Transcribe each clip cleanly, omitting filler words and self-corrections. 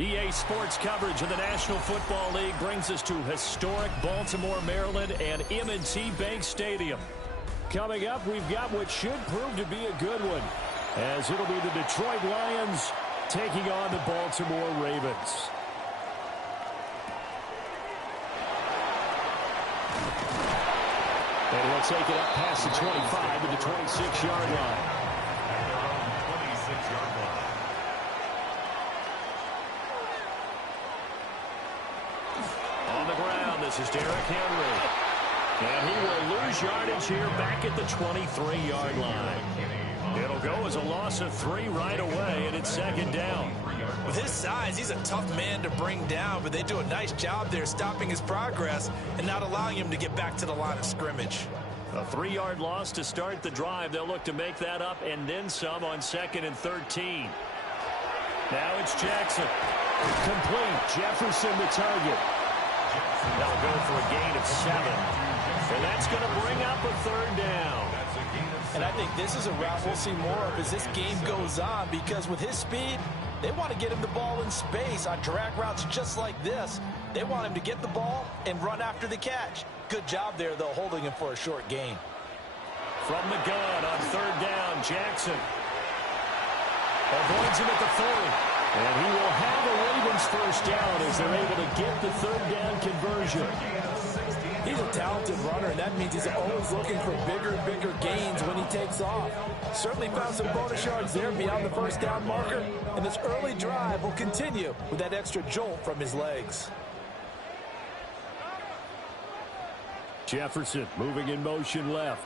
EA Sports coverage of the National Football League brings us to historic Baltimore, Maryland, and M&T Bank Stadium. Coming up, we've got what should prove to be a good one, as it'll be the Detroit Lions taking on the Baltimore Ravens. And we'll take it up past the 25 to the 26-yard line. On the ground, this is Derrick Henry. And he will lose yardage here back at the 23-yard line. It'll go as a loss of 3 right away, and it's second down. With his size, he's a tough man to bring down, but they do a nice job there stopping his progress and not allowing him to get back to the line of scrimmage. A 3-yard loss to start the drive. They'll look to make that up and then some on 2nd and 13. Now it's Jackson. Complete. Jefferson the target. They'll go for a gain of 7. And that's going to bring up a 3rd down. And I think this is a route we'll see more of as this game goes on, because with his speed, they want to get him the ball in space on drag routes just like this. They want him to get the ball and run after the catch. Good job there, though, holding him for a short gain. From the gun on 3rd down, Jackson avoids him at the 30. And he will have a Ravens first down as they're able to get the 3rd down conversion. He's a talented runner, and that means he's always looking for bigger and bigger gains when he takes off. Certainly found some bonus yards there beyond the first down marker, and this early drive will continue with that extra jolt from his legs. Jefferson moving in motion left.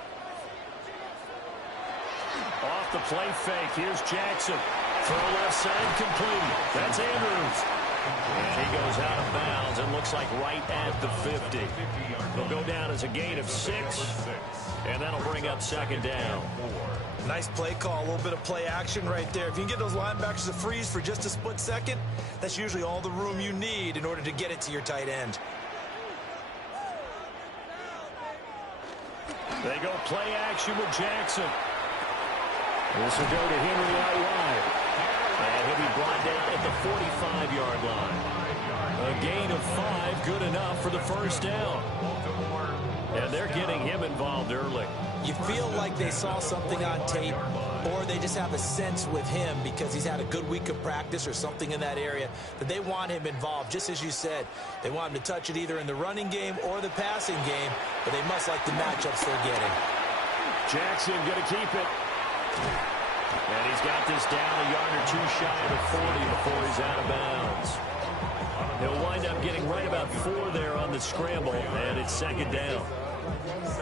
Off the play fake, here's Jackson. Throw left side complete. That's Andrews. And he goes out of bounds and looks like right at the 50. He'll go down as a gain of 6, and that'll bring up 2nd down. Nice play call, a little bit of play action right there. If you can get those linebackers to freeze for just a split second, that's usually all the room you need in order to get it to your tight end. They go play action with Jackson. This will go to Henry out wide. And he'll be brought down at the 45-yard line. A gain of 5, good enough for the first down. And they're getting him involved early. You feel like they saw something on tape, or they just have a sense with him because he's had a good week of practice or something in that area that they want him involved. Just as you said, they want him to touch it either in the running game or the passing game, but they must like the matchups they're getting. Jackson going to keep it. And he's got this down a yard or 2 shy of the 40 before he's out of bounds. He'll wind up getting right about 4 there on the scramble, and it's 2nd down.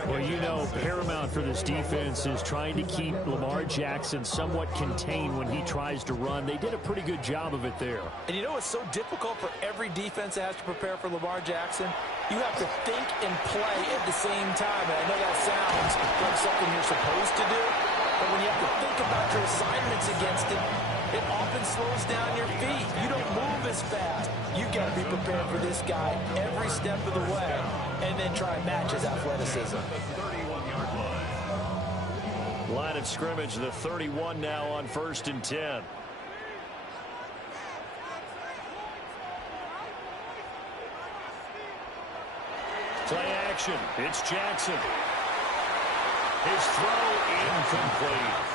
Well, you know, paramount for this defense is trying to keep Lamar Jackson somewhat contained when he tries to run. They did a pretty good job of it there. And you know, it's so difficult for every defense that has to prepare for Lamar Jackson. You have to think and play at the same time. And I know that sounds like something you're supposed to do, but when you have to think about your assignments against it, it often slows down your feet. You don't move as fast. You've got to be prepared for this guy every step of the way and then try and match his athleticism. Line of scrimmage, the 31 now on 1st and 10. Play action. It's Jackson. His throw incomplete.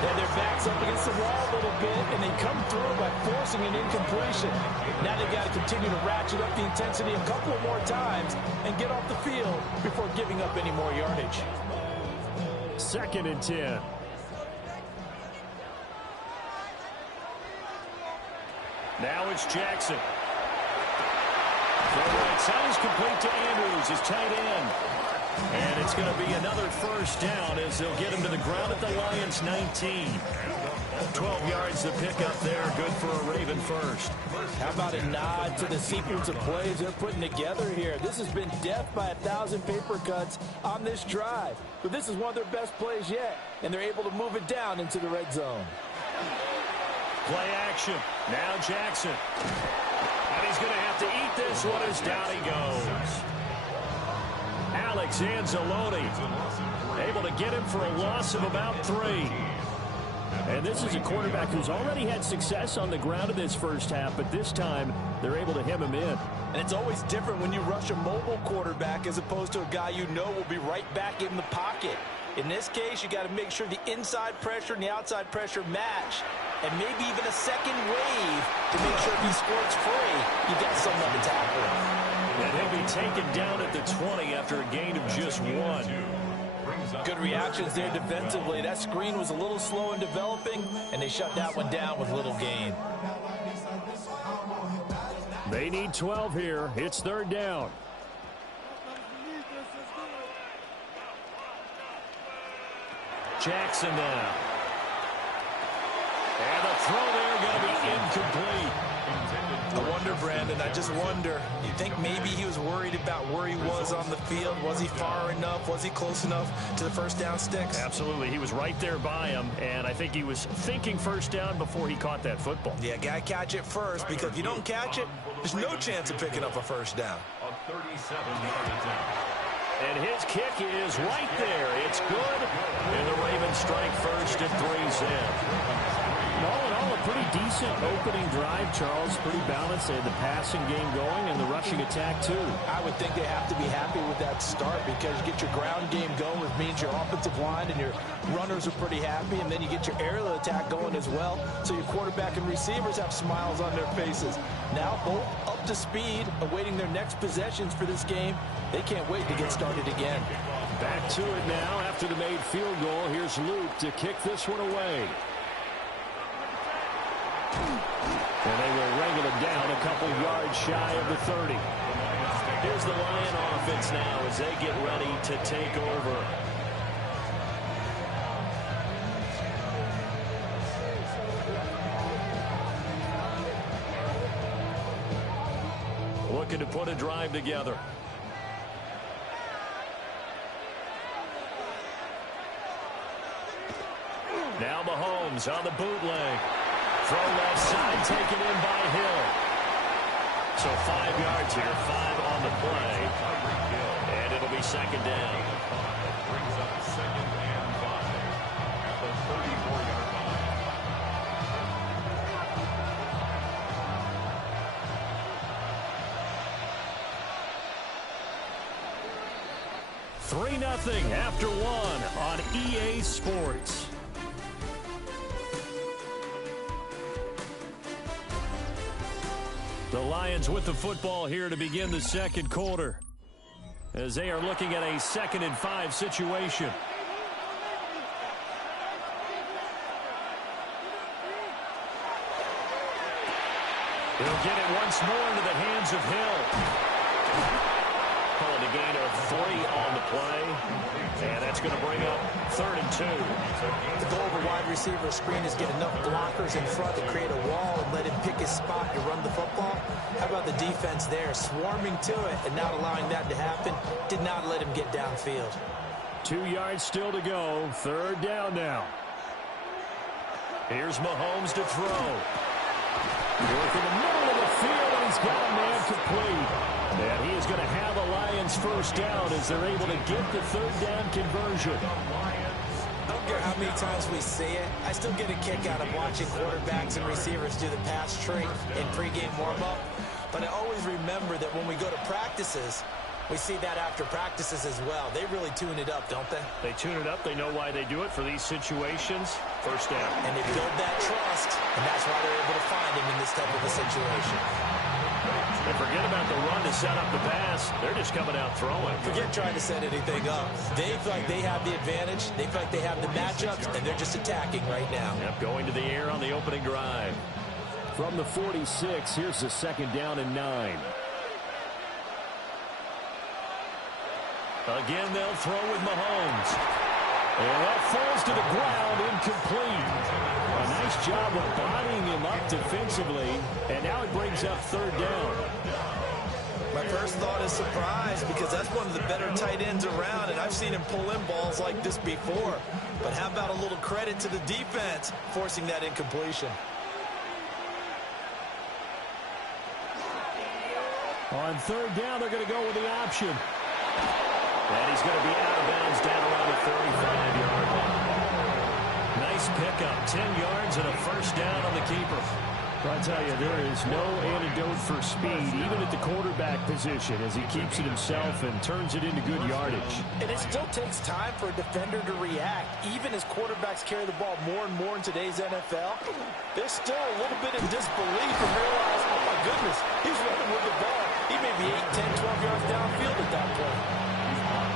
And their back's up against the wall a little bit, and they come through by forcing an incompletion. Now they've got to continue to ratchet up the intensity a couple of more times and get off the field before giving up any more yardage. 2nd and 10. Now it's Jackson. Throw right side is complete to Andrews, his tight end. And it's going to be another first down as they'll get him to the ground at the Lions' 19. 12 yards to pick up there. Good for a Raven first. How about a nod to the sequence of plays they're putting together here? This has been death by 1,000 paper cuts on this drive. But this is one of their best plays yet, and they're able to move it down into the red zone. Play action. Now Jackson. And he's going to have to eat this one as down he goes. Alex Anzalone able to get him for a loss of about 3. And this is a quarterback who's already had success on the ground in this first half, but this time they're able to hem him in. And it's always different when you rush a mobile quarterback as opposed to a guy you know will be right back in the pocket. In this case, you got to make sure the inside pressure and the outside pressure match, and maybe even a second wave to make sure if he squirts free, you got someone to tackle him. And he'll be taken down at the 20 after a gain of just 1. Good reactions there defensively. That screen was a little slow in developing, and they shut that one down with little gain. They need 12 here. It's third down. Jackson now. And the throw there going to be incomplete. I wonder, Brandon, I just wonder, you think maybe he was worried about where he was on the field? Was he far enough? Was he close enough to the first down sticks? Absolutely. He was right there by him, and I think he was thinking first down before he caught that football. Yeah, got to catch it first, because if you don't catch it, there's no chance of picking up a first down. And his kick is right there. It's good. And the Ravens strike first at 3-0. All in all, a pretty decent opening drive, Charles. Pretty balanced. They had the passing game going and the rushing attack, too. I would think they have to be happy with that start because you get your ground game going, which means your offensive line and your runners are pretty happy, and then you get your aerial attack going as well. So your quarterback and receivers have smiles on their faces. Now both up to speed, awaiting their next possessions for this game. They can't wait to get started again. Back to it now after the made field goal. Here's Luke to kick this one away. And they will wrangle it down a couple yards shy of the 30. Here's the Lion offense now as they get ready to take over. Looking to put a drive together. Now Mahomes on the bootleg. Throw left side, taken in by Hill. So 5 yards here, 5 on the play. And it'll be second down. Brings up second and 5 at the 34-yard line. 3-0 after 1 on EA Sports. The Lions with the football here to begin the second quarter as they are looking at a 2nd and 5 situation. He'll get it once more into the hands of Hill. Calling a gain of 3 on the play, and that's going to bring up 3rd and 2. The goal of a wide receiver screen is get enough blockers in front to create a wall and let him pick his spot to run the football. How about the defense there, swarming to it and not allowing that to happen? Did not let him get downfield. 2 yards still to go. 3rd down now. Here's Mahomes to throw. Work in the middle of the field, and he's got a man complete. And he is going to have a Lions first down as they're able to get the 3rd down conversion. I don't care how many times we see it. I still get a kick out of watching quarterbacks and receivers do the pass trick in pregame warm-up. But I always remember that when we go to practices, we see that after practices as well. They really tune it up, don't they? They tune it up. They know why they do it for these situations. First down. And they build that trust, and that's why they're able to find him in this type of a situation. And forget about the run to set up the pass. They're just coming out throwing. Forget trying to set anything up. They feel like they have the advantage. They feel like they have the matchups, and they're just attacking right now. Yep, going to the air on the opening drive. From the 46, here's the 2nd down and 9. Again, they'll throw with Mahomes. And that falls to the ground, incomplete. A nice job of bodying him up defensively, and now it brings up 3rd down. My first thought is surprise because that's one of the better tight ends around, and I've seen him pull in balls like this before. But how about a little credit to the defense forcing that incompletion? On 3rd down, they're going to go with the option. And he's going to be out of bounds down around the 35-yard line. Nice Nice pickup. 10 yards and a first down on the keeper. Well, I tell you, there is no antidote for speed, even at the quarterback position, as he keeps it himself and turns it into good yardage. And it still takes time for a defender to react. Even as quarterbacks carry the ball more and more in today's NFL, there's still a little bit of disbelief and realize, oh my goodness, he's running with the ball. He may be 8, 10, 12 yards downfield at that point.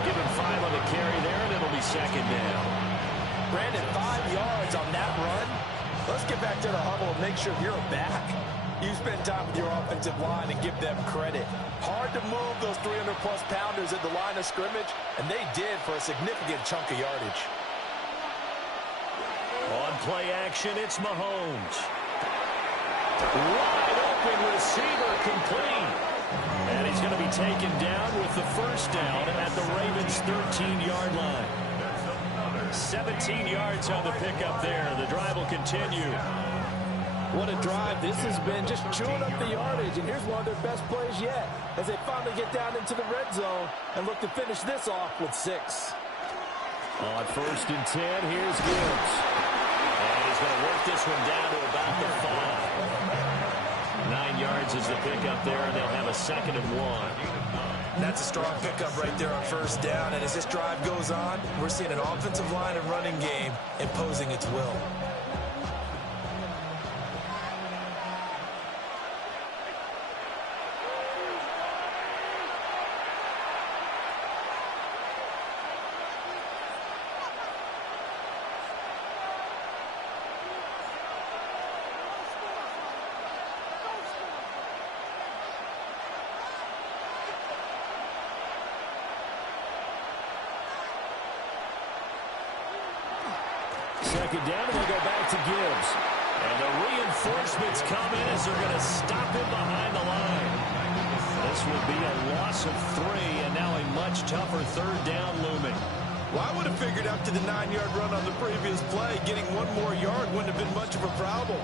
Give him 5 on the carry there, and it'll be second down. Brandon, 5 yards on that run. Let's get back to the huddle and make sure you're back. You spend time with your offensive line and give them credit. Hard to move those 300-plus pounders at the line of scrimmage, and they did for a significant chunk of yardage. On play action, it's Mahomes. Wide open receiver complete. And he's going to be taken down with the first down at the Ravens' 13-yard line. 17 yards on the pickup there. The drive will continue. What a drive this has been, just chewing up the yardage. And here's one of their best plays yet as they finally get down into the red zone and look to finish this off with 6. On first and 10, here's Gibbs. And he's going to work this one down to about the 5. 9 yards is the pickup there, and they'll have a second and 1. That's a strong pickup right there on first down. And as this drive goes on, we're seeing an offensive line and running game imposing its will. Second down, and they go back to Gibbs. And the reinforcements come in as they're going to stop him behind the line. This will be a loss of 3, and now a much tougher third down looming. Well, I would have figured after the 9-yard run on the previous play, getting 1 more yard wouldn't have been much of a problem.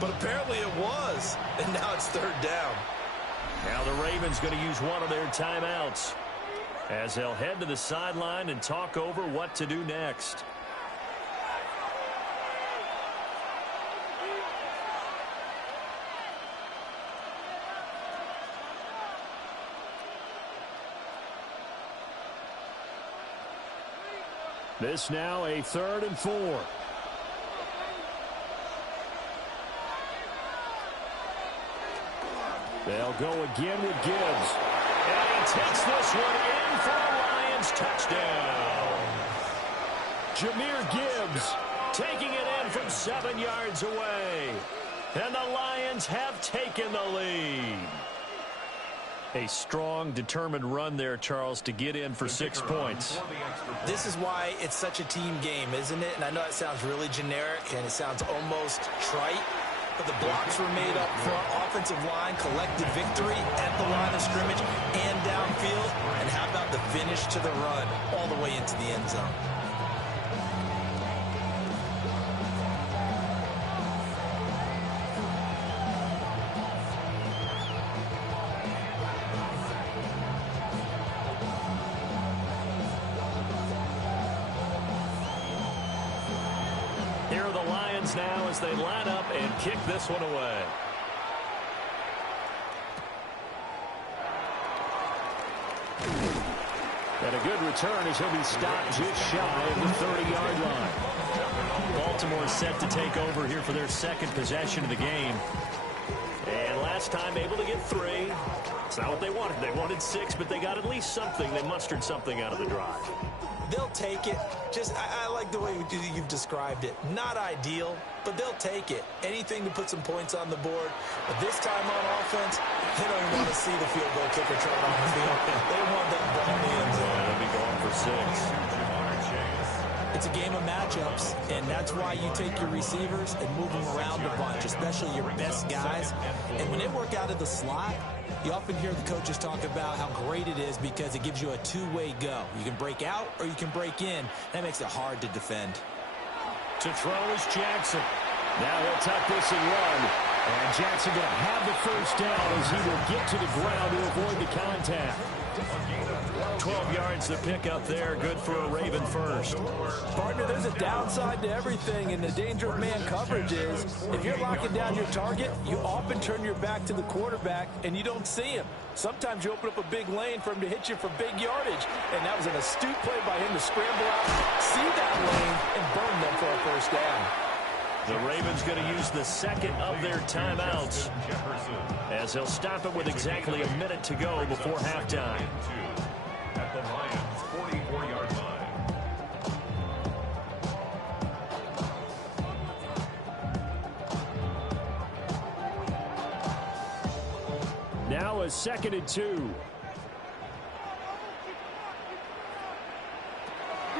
But apparently it was, and now it's third down. Now the Ravens going to use one of their timeouts as they'll head to the sideline and talk over what to do next. This now a 3rd and 4. They'll go again with Gibbs. And he takes this one in for a Lions touchdown. Jahmyr Gibbs taking it in from 7 yards away. And the Lions have taken the lead. A strong, determined run there, Charles, to get in for 6 points. This is why it's such a team game, isn't it? And I know it sounds really generic and it sounds almost trite, but the blocks were made up front. Offensive line collected victory at the line of scrimmage and downfield. And how about the finish to the run all the way into the end zone? Here are the Lions now as they line up and kick this one away. And a good return as he'll be stopped just shy of the 30-yard line. Baltimore set to take over here for their second possession of the game. And last time able to get 3. It's not what they wanted. They wanted 6, but they got at least something. They mustered something out of the drive. They'll take it. I like the way you've described it. Not ideal, but they'll take it. Anything to put some points on the board. But this time on offense, they don't even want to see the field goal kicker try on the field. They want that ball in the end zone. They'll be going for 6. It's a game of matchups, and that's why you take your receivers and move them around a bunch, especially your best guys. And when they work out of the slot, you often hear the coaches talk about how great it is because it gives you a two-way go. You can break out or you can break in. That makes it hard to defend. To throw is Jackson. Now he'll tuck this and run. And Jackson going to have the first down as he will get to the ground to avoid the contact. 12 yards to pick up there. Good for a Raven first. Partner, there's a downside to everything, and the danger of man coverage is if you're locking down your target, you often turn your back to the quarterback, and you don't see him. Sometimes you open up a big lane for him to hit you for big yardage, and that was an astute play by him to scramble out, see that lane, and burn them for a first down. The Ravens going to use the second of their timeouts as they'll stop it with exactly a minute to go before halftime. At the Lions' 44-yard line. Now a 2nd and 2.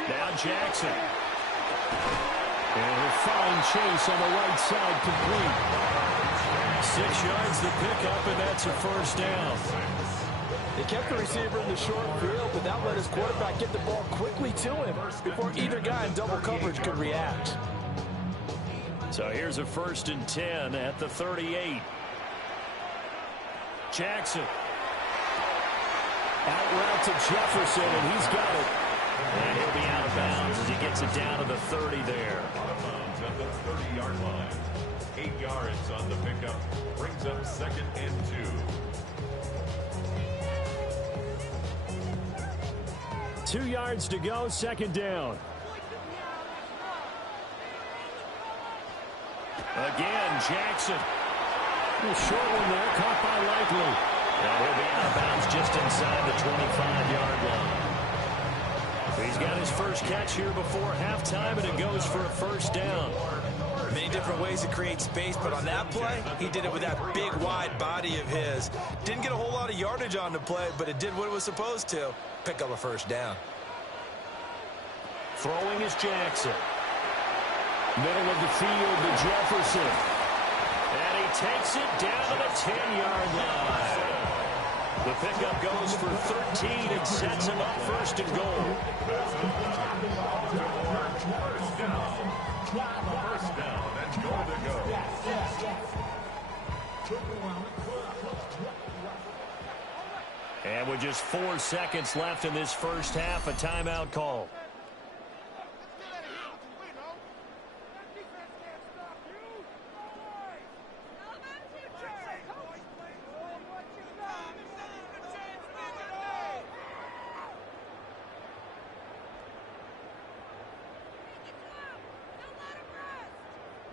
Now Jackson. And a fine chase on the right side complete. 6 yards to pick up, and that's a first down. They kept the receiver in the short field, but that let his quarterback get the ball quickly to him before either guy in double coverage could react. So here's a 1st and 10 at the 38. Jackson. Out route to Jefferson, and he's got it. And he'll be out of bounds as he gets it down to the 30 there. Out of bounds at the 30-yard line. 8 yards on the pickup. Brings up 2nd and 2. 2 yards to go, 2nd down. Again, Jackson. A short one there, caught by Likely. And he'll be out of bounds just inside the 25-yard line. He's got his first catch here before halftime, and it goes for a first down. Many different ways to create space, but on that play, he did it with that big, wide body of his. Didn't get a whole lot of yardage on the play, but it did what it was supposed to. Pick up a first down. Throwing is Jackson. Middle of the field to Jefferson. And he takes it down to the 10-yard line. The pickup goes for 13 and sets him up 1st and goal. First down and goal to go. And with just 4 seconds left in this first half, a timeout call.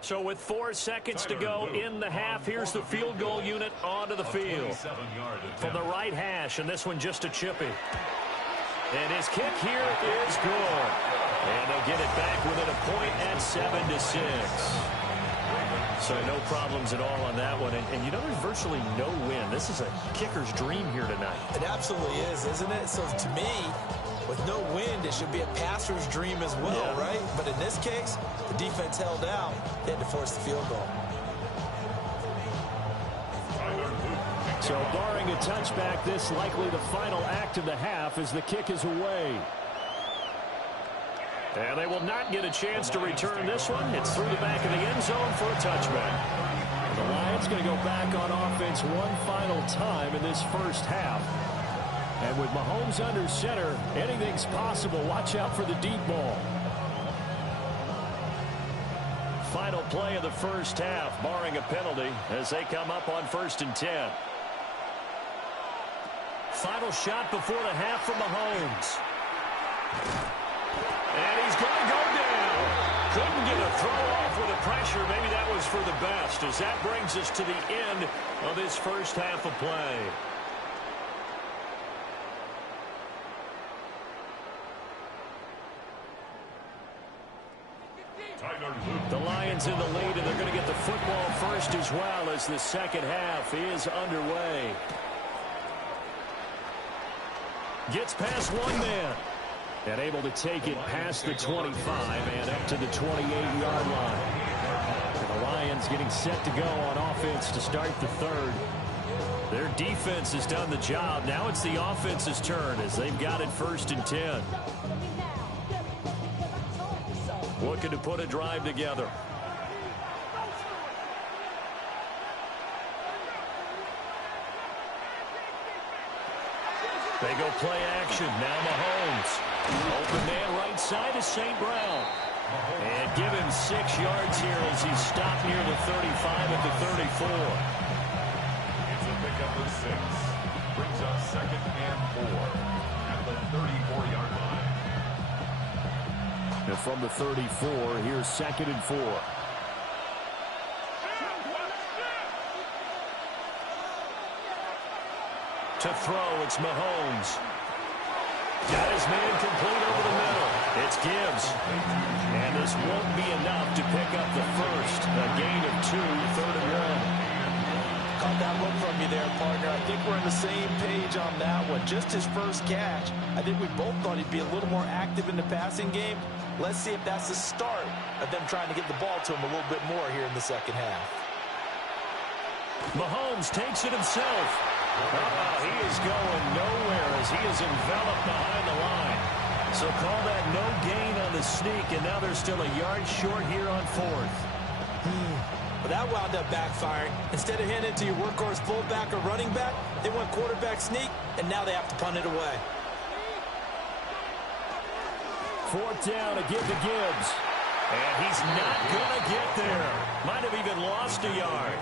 So with 4 seconds to go in the half, here's the field goal unit onto the field. From the right hash, and this one just a chippy. And his kick here is good. And they'll get it back within a point at 7-6. So no problems at all on that one. And you know, there's virtually no win. This is a kicker's dream here tonight. It absolutely is, isn't it? So to me, with no wind, it should be a passer's dream as well, right? But in this case, the defense held out. They had to force the field goal. So barring a touchback, this likely the final act of the half as the kick is away. And they will not get a chance to return this one. It's through the back of the end zone for a touchback. The Lions going to go back on offense one final time in this first half. And with Mahomes under center, anything's possible. Watch out for the deep ball. Final play of the first half, barring a penalty, as they come up on 1st and 10. Final shot before the half from Mahomes. And he's going to go down. Couldn't get a throw off with the pressure. Maybe that was for the best, as that brings us to the end of this first half of play. The Lions in the lead, and they're going to get the football first as well as the second half is underway. Gets past one man. And able to take it past the 25 and up to the 28-yard line. And the Lions getting set to go on offense to start the third. Their defense has done the job. Now it's the offense's turn as they've got it 1st and 10. Looking to put a drive together. They go play action. Now Mahomes. Open man right side is St. Brown. And give him 6 yards here as he's stopped near the 35 at the 34. It's a pickup of 6. Brings up 2nd and 4 at the 34-yard line. And from the 34, here's 2nd and 4. To throw, it's Mahomes. Got his man complete over the middle. It's Gibbs. And this won't be enough to pick up the first. A gain of 2, 3rd and 1. Caught that look from you there, partner. I think we're on the same page on that one. Just his first catch. I think we both thought he'd be a little more active in the passing game. Let's see if that's the start of them trying to get the ball to him a little bit more here in the second half. Mahomes takes it himself. He is going nowhere as he is enveloped behind the line. So call that no gain on the sneak, and now they're still a yard short here on 4th. But that wound up backfiring. Instead of handing it to your workhorse fullback or running back, they went quarterback sneak, and now they have to punt it away. 4th down to give to Gibbs. And he's not going to get there. Might have even lost a yard.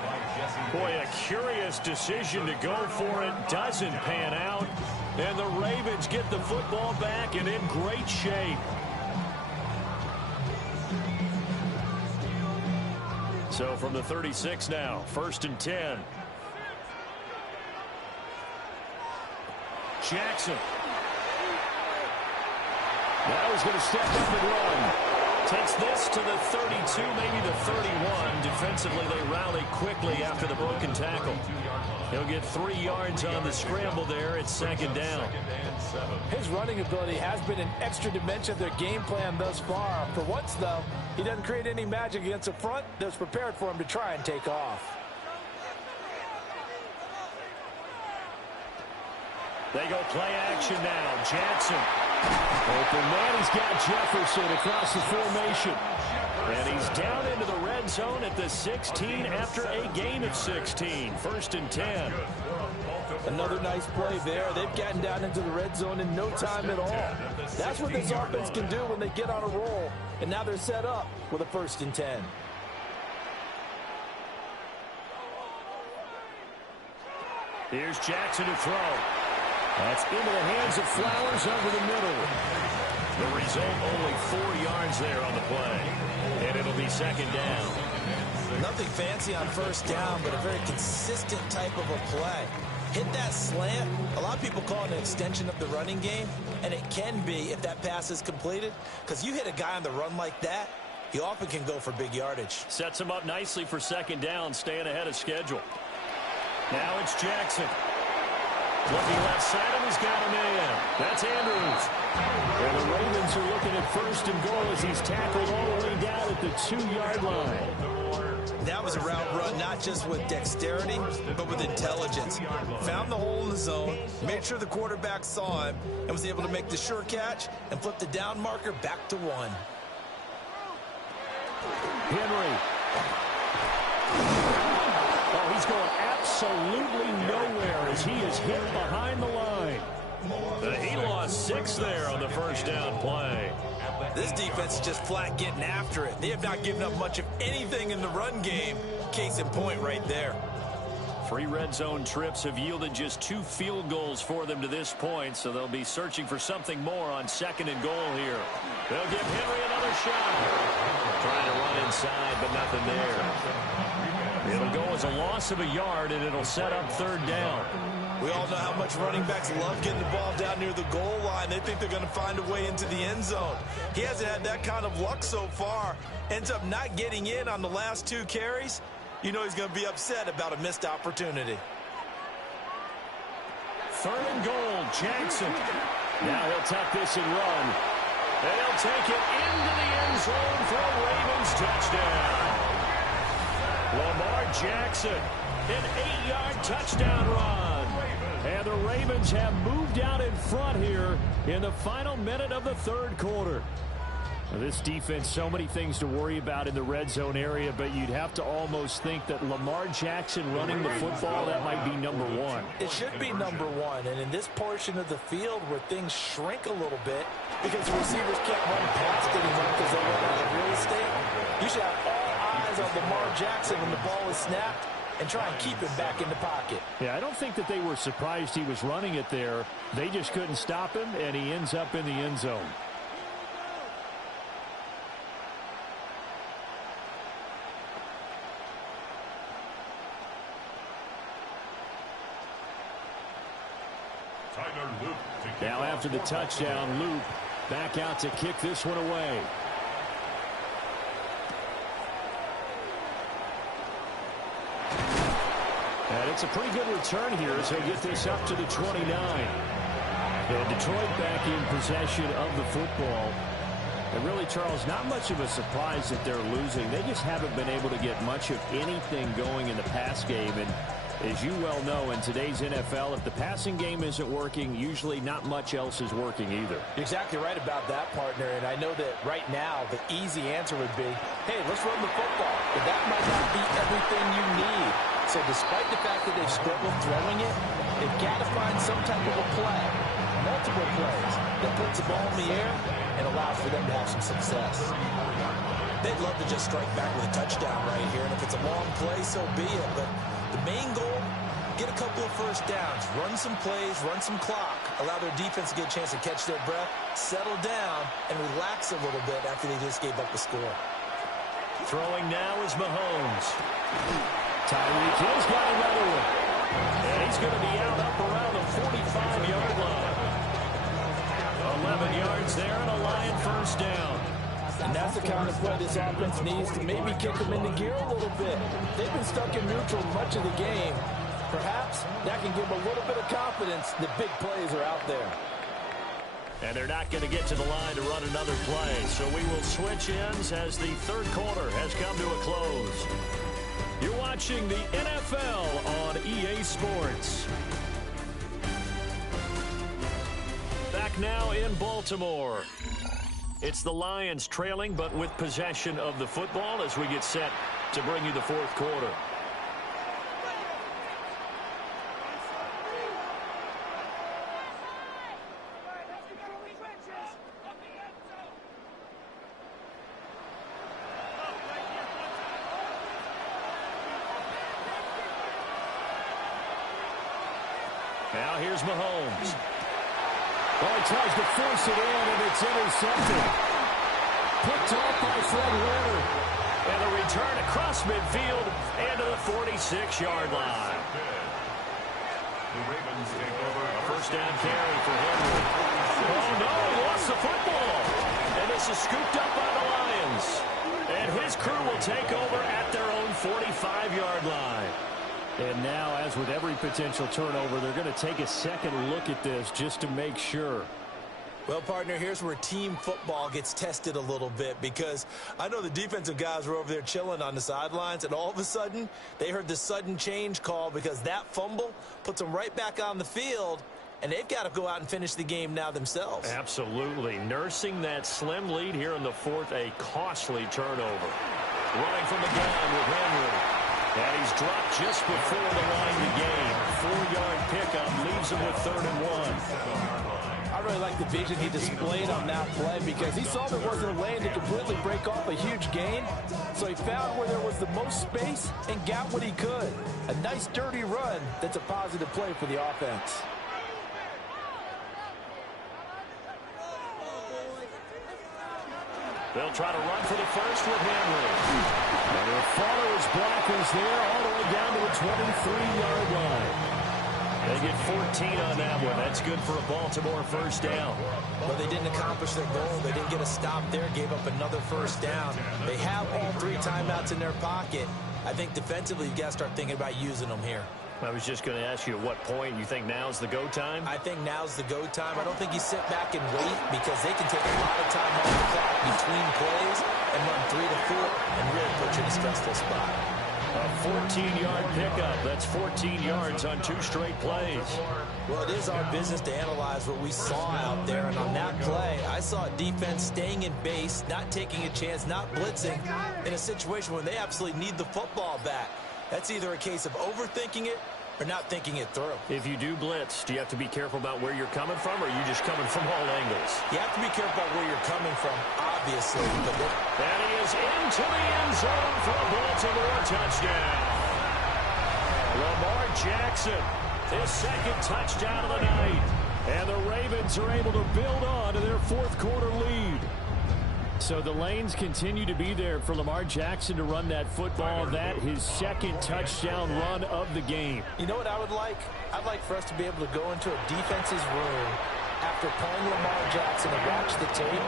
Boy, a curious decision to go for it. Doesn't pan out. And the Ravens get the football back and in great shape. So from the 36 now, 1st and 10. Jackson. Now he's going to step up and run. Takes this to the 32, maybe the 31. Defensively, they rally quickly after the broken tackle. He'll get 3 yards on the scramble there. It's 2nd down. His running ability has been an extra dimension of their game plan thus far. For once, though, he doesn't create any magic against the front that's prepared for him to try and take off. They go play action now. Jackson. Open man, he's got Jefferson across the formation. And he's down into the red zone at the 16 after a gain of 16. 1st and 10. Another nice play there. They've gotten down into the red zone in no time at all. That's what this offense can do when they get on a roll. And now they're set up with a 1st and 10. Here's Jackson to throw. That's into the hands of Flowers over the middle. The result, only 4 yards there on the play. And it'll be 2nd down. Nothing fancy on 1st down, but a very consistent type of a play. Hit that slant. A lot of people call it an extension of the running game, and it can be if that pass is completed, because you hit a guy on the run like that, he often can go for big yardage. Sets him up nicely for 2nd down, staying ahead of schedule. Now it's Jackson. Looking left side, and he's got him in. That's Andrews. And the Ravens are looking at 1st and goal as he's tackled all the way down at the 2-yard line. That was a route run, not just with dexterity, but with intelligence. Found the hole in the zone, made sure the quarterback saw him, and was able to make the sure catch and flip the down marker back to 1. Henry. Oh, he's going absolutely nowhere as he is hit behind the line. He lost 6 there on the 1st down play. This defense is just flat getting after it. They have not given up much of anything in the run game. Case in point right there. 3 red zone trips have yielded just 2 field goals for them to this point, so they'll be searching for something more on 2nd and goal here. They'll give Henry another shot. Trying to run inside, but nothing there. It'll go as a loss of a yard, and it'll set up 3rd down. We all know how much running backs love getting the ball down near the goal line. They think they're going to find a way into the end zone. He hasn't had that kind of luck so far. Ends up not getting in on the last 2 carries. You know he's going to be upset about a missed opportunity. 3rd and goal, Jackson. Now he'll tuck this and run. And he'll take it into the end zone for a Ravens touchdown. Lamar Jackson, an 8-yard touchdown run. And the Ravens have moved out in front here in the final minute of the 3rd quarter. This defense, so many things to worry about in the red zone area, but you'd have to almost think that Lamar Jackson running the football, that might be number one. It should be number one, and in this portion of the field where things shrink a little bit because the receivers can't run past anyone because they run out of real estate, you should have all eyes on Lamar Jackson when the ball is snapped and try and keep him back in the pocket. Yeah, I don't think that they were surprised he was running it there. They just couldn't stop him, and he ends up in the end zone. Now after the touchdown, Luke back out to kick this one away. And it's a pretty good return here as he'll get this up to the 29. And Detroit back in possession of the football. And really, Charles, not much of a surprise that they're losing. They just haven't been able to get much of anything going in the pass game. And as you well know, in today's NFL, if the passing game isn't working, usually not much else is working either. You're exactly right about that, partner. And I know that right now the easy answer would be, hey, let's run the football. But that might not be everything you need. So despite the fact that they've struggled throwing it, they've got to find some type of a play, multiple plays, that puts the ball in the air and allows for them to have some success. They'd love to just strike back with a touchdown right here. And if it's a long play, so be it. But the main goal, get a couple of first downs, run some plays, run some clock, allow their defense to get a chance to catch their breath, settle down, and relax a little bit after they just gave up the score. Throwing now is Mahomes. Tyreek Hill's got another one. And he's going to be out up around the 45-yard line. 11 yards there and a Lion first down. And that's the kind of play this offense needs to maybe kick them into gear a little bit. They've been stuck in neutral much of the game. Perhaps that can give them a little bit of confidence that big plays are out there. And they're not going to get to the line to run another play. So we will switch ends as the third quarter has come to a close. You're watching the NFL on EA Sports. Back now in Baltimore. It's the Lions trailing, but with possession of the football as we get set to bring you the fourth quarter. Now here's Mahomes. Well, he tries to force it in, and it's intercepted. Picked off by Fred Warner. And a return across midfield and to the 46-yard line. The Ravens take over. A first down carry for Henry. Oh, no, he lost the football. And this is scooped up by the Lions. And his crew will take over at their own 45-yard line. And now, as with every potential turnover, they're going to take a second look at this just to make sure. Well, partner, here's where team football gets tested a little bit, because I know the defensive guys were over there chilling on the sidelines, and all of a sudden, they heard the sudden change call because that fumble puts them right back on the field, and they've got to go out and finish the game now themselves. Absolutely. Nursing that slim lead here in the fourth, a costly turnover. Running from the gun with Henry. And he's dropped just before the line to gain. 4-yard pickup leaves him with 3rd and 1. I really like the vision he displayed on that play, because he saw there wasn't a lane to completely break off a huge gain. So he found where there was the most space and got what he could. A nice dirty run that's a positive play for the offense. They'll try to run for the first with Henry. And their follower's blockers there all the way down to the 23-yard line. They get 14 on that one. That's good for a Baltimore first down. Well, they didn't accomplish their goal. They didn't get a stop there, gave up another first down. They have all 3 timeouts in their pocket. I think defensively, you've got to start thinking about using them here. I was just going to ask you at what point you think now's the go time? I think now's the go time. I don't think you sit back and wait, because they can take a lot of time off the clock between plays and run 3 to 4 and really put you in a stressful spot. A 14-yard pickup. That's 14 yards on 2 straight plays. Well, it is our business to analyze what we saw out there, and on that play, I saw a defense staying in base, not taking a chance, not blitzing, in a situation where they absolutely need the football back. That's either a case of overthinking it or not thinking it through. If you do blitz, do you have to be careful about where you're coming from, or are you just coming from all angles? You have to be careful about where you're coming from, obviously. And he is into the end zone for a Baltimore touchdown. Lamar Jackson, his second touchdown of the night. And the Ravens are able to build on to their fourth quarter lead. So the lanes continue to be there for Lamar Jackson to run that football. That his second touchdown run of the game. You know what I would like? I'd like for us to be able to go into a defense's room after playing Lamar Jackson and watch the tape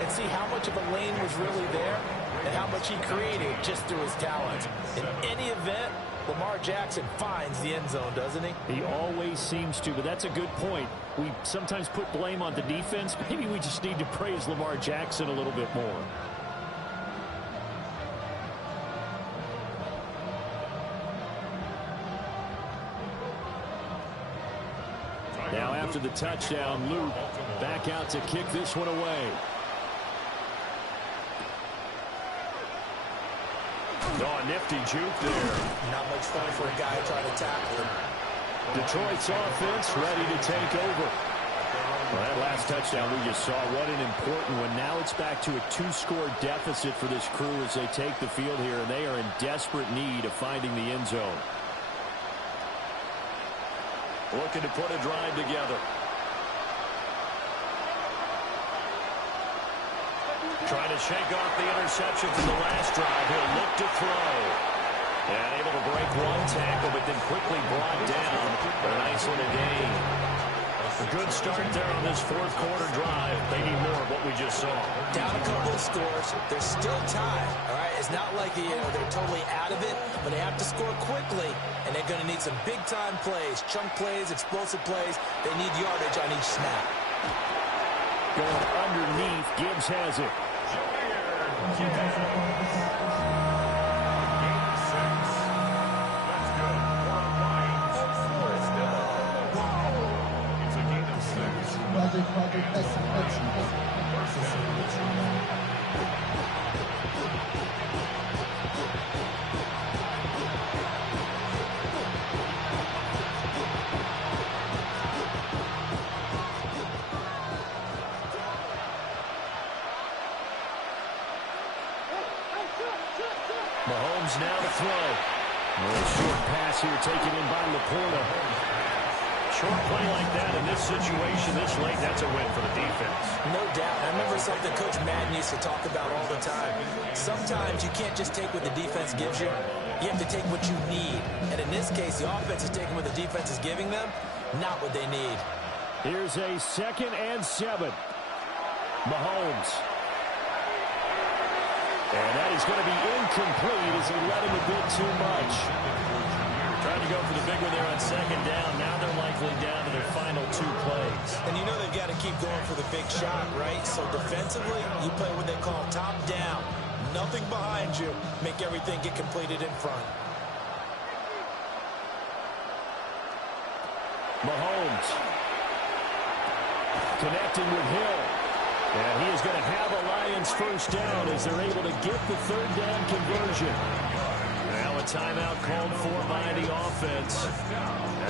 and see how much of a lane was really there and how much he created just through his talents. In any event, Lamar Jackson finds the end zone, doesn't he? He always seems to, but that's a good point. We sometimes put blame on the defense. Maybe we just need to praise Lamar Jackson a little bit more. Now after the touchdown, Luke back out to kick this one away. Oh, a nifty juke there. Not much fun for a guy trying to tackle him. Detroit's offense ready to take over. Well, that last touchdown we just saw, what an important one. Now it's back to a 2-score deficit for this crew as they take the field here, and they are in desperate need of finding the end zone. Looking to put a drive together. Trying to shake off the interception from the last drive. He'll look to throw. And able to break one tackle, but then quickly brought down for a nice little gain. A good start there on this fourth quarter drive. They need more of what we just saw. Down a couple of scores. They're still tied. All right, it's not like they're totally out of it, but they have to score quickly, and they're going to need some big-time plays, chunk plays, explosive plays. They need yardage on each snap. Going underneath, Gibbs has it. Mahomes now to throw. A little short pass here taken in by Laporta. Short play like that in this situation this late, that's a win for the defense. No doubt. I remember something Coach Madden used to talk about all the time. Sometimes you can't just take what the defense gives you. You have to take what you need. And in this case, the offense is taking what the defense is giving them, not what they need. Here's a 2nd and 7. Mahomes. And that is going to be incomplete as he let him a bit too much. Trying to go for the big one there on 2nd down. Now they're likely down to their final 2 plays. And you know they've got to keep going for the big shot, right? So defensively, you play what they call top down. Nothing behind you. Make everything get completed in front. Mahomes. Connecting with Hill. And he is going to have a Lions first down as they're able to get the 3rd down conversion. Now a timeout called for by the offense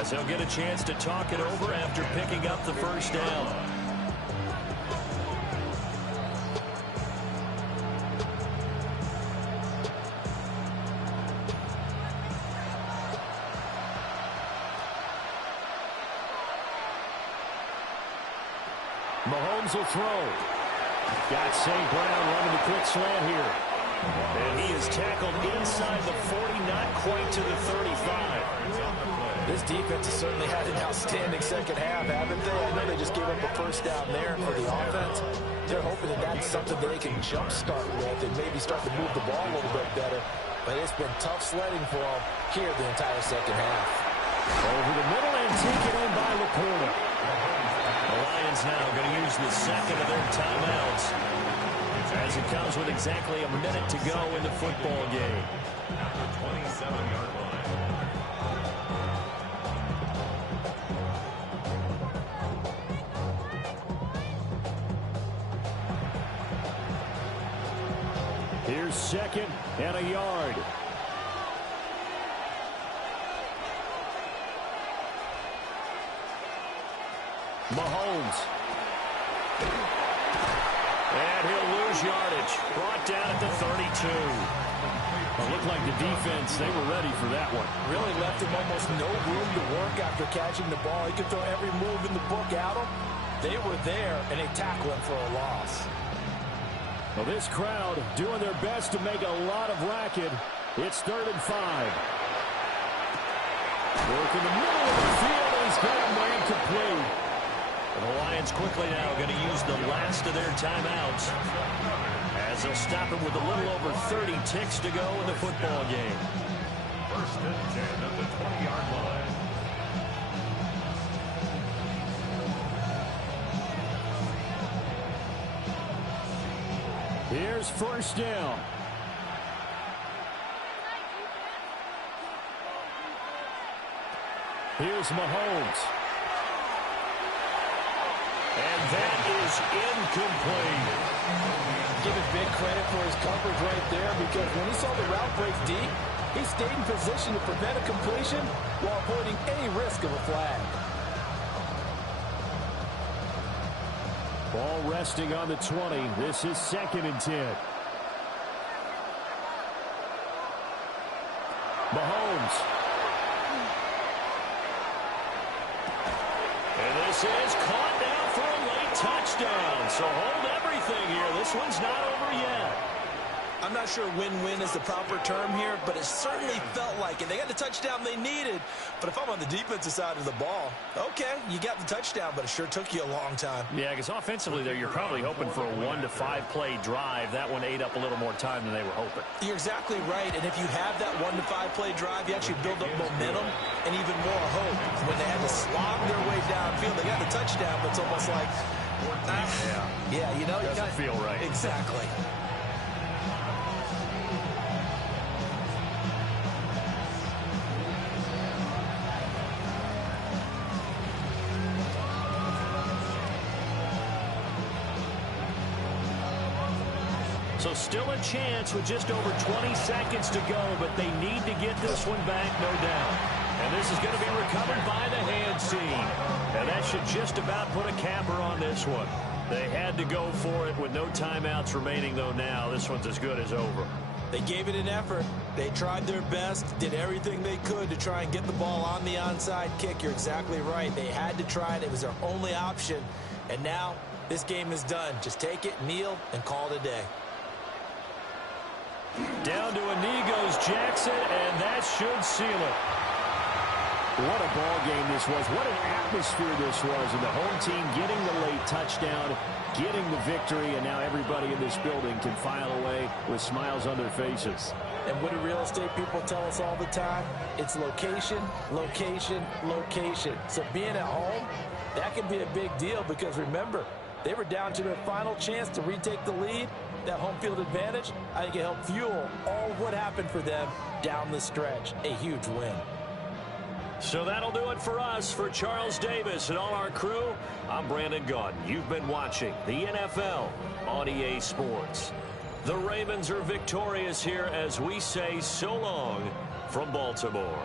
as they'll get a chance to talk it over after picking up the first down. Mahomes will throw. Got St. Brown running the quick slant here. And he is tackled inside the 40, not quite to the 35. This defense has certainly had an outstanding second half, haven't they? I know they just gave up a first down there for the offense. They're hoping that that's something that they can jumpstart with and maybe start to move the ball a little bit better. But it's been tough sledding for them here the entire second half. Over the middle and taken in by Laporta. The Lions now going to use the 2nd of their timeouts as as it comes with exactly a minute to go in the football game. At the 27-yard line. Here's 2nd and a yard. Mahomes. And he'll lose yardage. Brought down at the 32. It looked like the defense, they were ready for that one. Really left him almost no room to work after catching the ball. He could throw every move in the book at him. They were there, and they tackled him for a loss. Well, this crowd doing their best to make a lot of racket. It's 3rd and 5. Work in the middle of the field, and he's got him ran complete. And the Lions quickly now going to use the last of their timeouts as they'll stop him with a little over 30 ticks to go in the football game. 1st and 10 at the 20-yard line. Here's 1st down. Here's Mahomes. And that is incomplete. Give it big credit for his coverage right there, because when he saw the route break deep, he stayed in position to prevent a completion while avoiding any risk of a flag. Ball resting on the 20. This is 2nd and 10. Mahomes. And this is caught now for a late touchdown. So hold everything here. This one's not over yet. I'm not sure win-win is the proper term here, but it certainly felt like it. They got the touchdown they needed, but if I'm on the defensive side of the ball, okay, you got the touchdown, but it sure took you a long time. Yeah, because offensively there, you're probably hoping for a 1 to 5 play drive. That one ate up a little more time than they were hoping. You're exactly right, and if you have that 1 to 5 play drive, you actually build up momentum and even more hope. When they had to slog their way downfield, they got the touchdown, but it's almost like, yeah, you know, doesn't feel right. Exactly. So still a chance with just over 20 seconds to go, but they need to get this one back, no doubt. And this is going to be recovered by the hands team. And that should just about put a capper on this one. They had to go for it with no timeouts remaining, though now. This one's as good as over. They gave it an effort. They tried their best, did everything they could to try and get the ball on the onside kick. You're exactly right. They had to try it. It was their only option. And now this game is done. Just take it, kneel, and call it a day. Down to a knee goes Jackson, and that should seal it. What a ball game this was. What an atmosphere this was. And the home team getting the late touchdown, getting the victory, and now everybody in this building can file away with smiles on their faces. And what do real estate people tell us all the time? It's location, location, location. So being at home, that can be a big deal because, remember, they were down to their final chance to retake the lead. That home field advantage, I think it helped fuel all of what happened for them down the stretch. A huge win. So that'll do it for us. For Charles Davis and all our crew, I'm Brandon Gaudin. You've been watching the NFL on EA Sports. The Ravens are victorious here as we say so long from Baltimore.